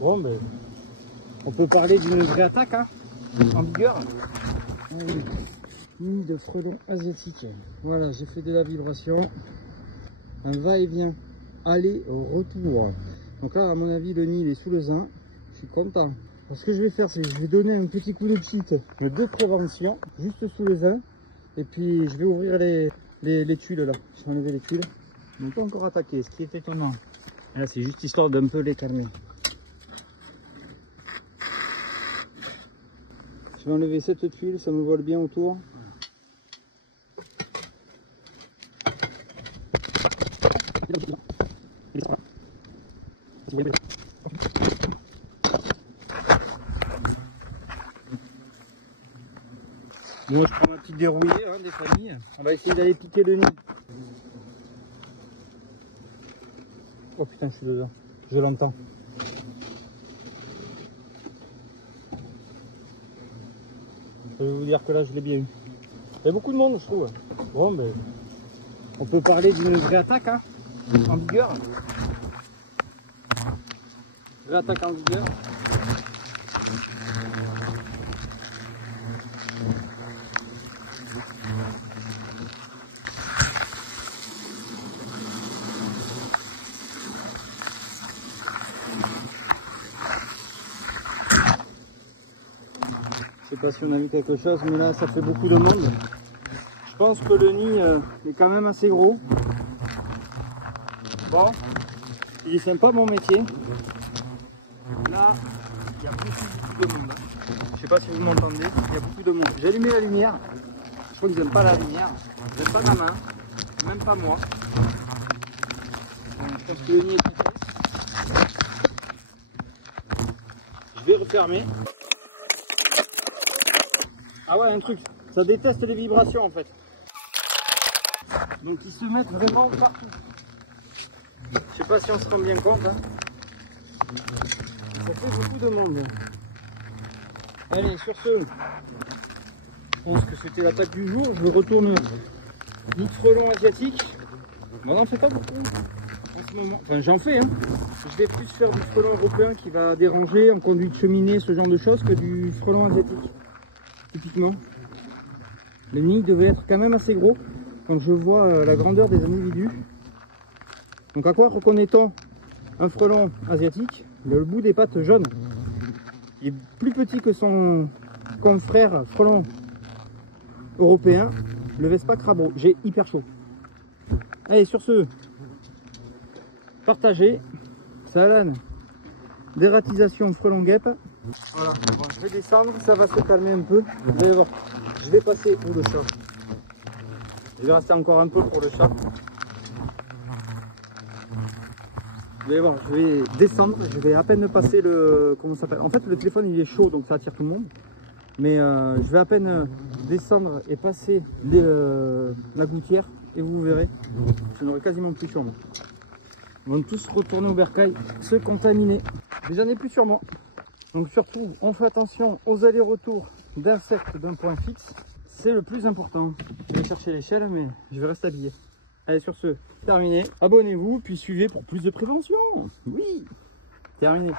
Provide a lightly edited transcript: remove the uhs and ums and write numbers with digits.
Bon, ben, on peut parler d'une vraie attaque, hein, en vigueur. Nid de frelons asiatiques. Voilà, j'ai fait de la vibration. Un va-et-vient, aller-retour. Donc là, à mon avis, le nid il est sous le zin. Je suis content. Alors, ce que je vais faire, c'est que je vais donner un petit coup de cheat de prévention, juste sous le zin. Et puis, je vais ouvrir les tuiles là. Je vais enlever les tuiles. Ils n'ont pas encore attaqué, ce qui est étonnant. Et là, c'est juste histoire d'un peu les calmer. Je vais enlever cette tuile, ça me vole bien autour. Moi, je prends ma petite dérouillée hein, des familles. On va essayer d'aller piquer le nid. Oh putain, je suis dedans. Je l'entends. Je vais vous dire que là, je l'ai bien eu. Il y a beaucoup de monde, je trouve. Bon, ben, on peut parler d'une vraie attaque, hein, en vigueur. Vraie attaque en vigueur. Je sais pas si on a vu quelque chose, mais là, ça fait beaucoup de monde. Je pense que le nid est quand même assez gros. Bon, il est sympa mon métier. Là, il y a beaucoup de monde. Je sais pas si vous m'entendez, il y a beaucoup de monde. J'ai allumé la lumière. Je crois qu'ils n'aiment pas la lumière. Ils n'aiment pas ma main, même pas moi. Donc, je pense que le nid est piqué. Je vais refermer. Ah ouais, un truc, ça déteste les vibrations en fait. Donc ils se mettent vraiment partout. Je sais pas si on se rend bien compte. Hein. Ça fait beaucoup de monde. Allez, sur ce, je pense que c'était l'attaque du jour. Je retourne nid de frelon asiatique. On n'en fait pas beaucoup en ce moment. Enfin, j'en fais. Hein. Je vais plus faire du frelon européen qui va déranger en conduite de cheminée, ce genre de choses, que du frelon asiatique. Typiquement. Le nid devait être quand même assez gros quand je vois la grandeur des individus. Donc à quoi reconnaît-on un frelon asiatique? Le bout des pattes jaunes. Il est plus petit que son confrère frelon européen, le Vespa crabeau. J'ai hyper chaud. Allez, sur ce, partagez. Salam. Dératisation frelon guêpe. Voilà, bon, je vais descendre, ça va se calmer un peu. Vous allez voir, je vais passer où le chat. Je vais rester encore un peu pour le chat. Vous allez voir, je vais descendre, je vais à peine passer le... Comment ça s'appelle? En fait, le téléphone il est chaud, donc ça attire tout le monde. Mais je vais à peine descendre et passer la gouttière et vous verrez, je n'aurai quasiment plus sur moi. Ils vont tous retourner au bercail, se contaminer. Mais j'en ai plus sur moi. Donc surtout, on fait attention aux allers-retours d'insectes d'un point fixe. C'est le plus important. Je vais chercher l'échelle, mais je vais rester habillé. Allez, sur ce, terminé. Abonnez-vous, puis suivez pour plus de prévention. Oui, terminé.